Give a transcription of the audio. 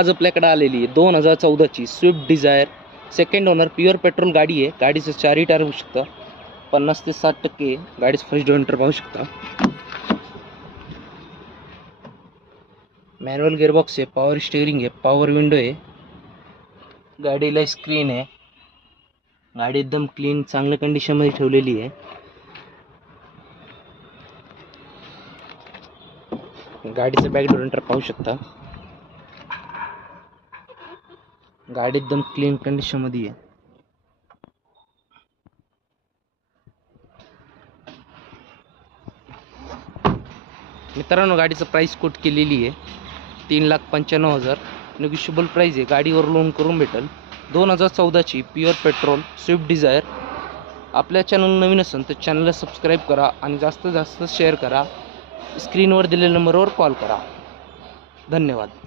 आज आपल्याकडे आलेली आहे 2014ची Swift Dzire second owner pure petrol गाडी आहे। गाडीचं चारही टायर बघू शकता, 50 ते 60% गाडीचं फर्स्ट ओनर पाहू शकता। मॅन्युअल गिअरबॉक्स आहे, पॉवर स्टीअरिंग आहे, पॉवर विंडो आहे, गाडीला स्क्रीन आहे, गाडी एकदम क्लीन चांगल्या कंडिशनमध्ये ठेवलेली आहे। गाडीचं बॅक डोर पाहू शकता, गाडी एकदम क्लीन कंडिशनमध्ये आहे। मित्रांनो, गाडीचं प्राइस कोट केलेली आहे 3,95,000, निगोशिएबल प्राइस आहे। गाडीवर लोन करून भेटेल। 2014ची प्युअर पेट्रोल स्विफ्ट डिझायर। आपल्या चॅनल नवीन असेल तर चॅनलला सबस्क्राईब करा आणि जास्तीत जास्त शेअर करा। स्क्रीनवर दिलेल्या नंबरवर कॉल करा। धन्यवाद।